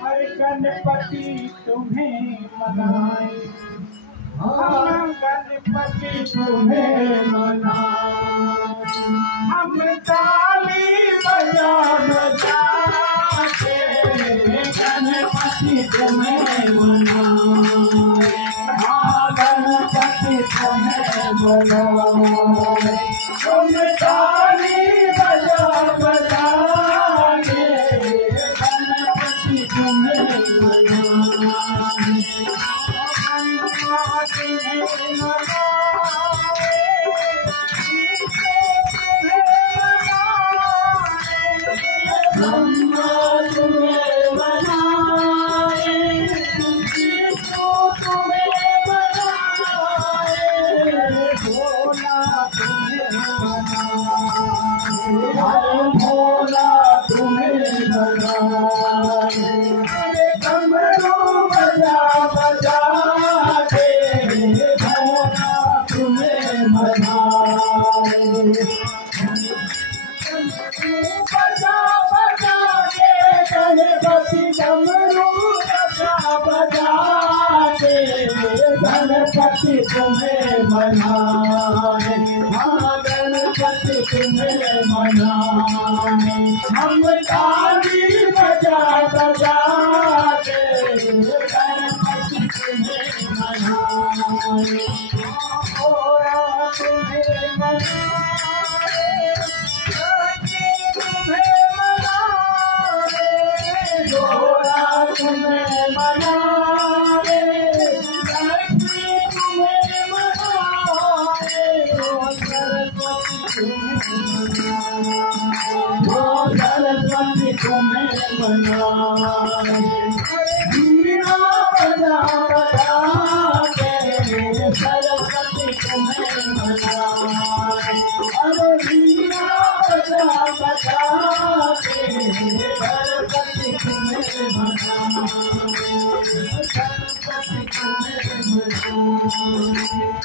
हर गणपति तुम्हें मनाए, हम गणपति तुम्हें मनाए। हम ताली बजा बजा के गणपति तुम्हें मनाए, हाँ गणपति तुम्हें मनाए। तुम ताली बजा बजा के गणपति तुम्हें मनाए। ब्रह्मा तुम्हें बनाए, विष्णु तुम्हें बनाए, भोला तुम्हें बनाए, भोला तुम्हें बनाए। अरे कमरों बजा बजा के भोला तुम्हें बनाए। बजा बजा के गणपति डमरू बजा बजा के गणपति तुम्हें मनाए, हाँ गणपति तुम्हें मनाए। हम ताली बजा बजा के गणपति तुम्हें मनाए, भोला तुम्हें मनाए, भोला तुम्हें मनाए, लक्ष्मी तुम्हें मनाए, सरस्वती तुम्हें मनाए। वीणा बजा बजा के सरस्वती तुम्हें मनाए, अरे वीणा बजा बजा के सरस्वती तुम्हें मनाए, सरस्वती तुम्हें मनाए।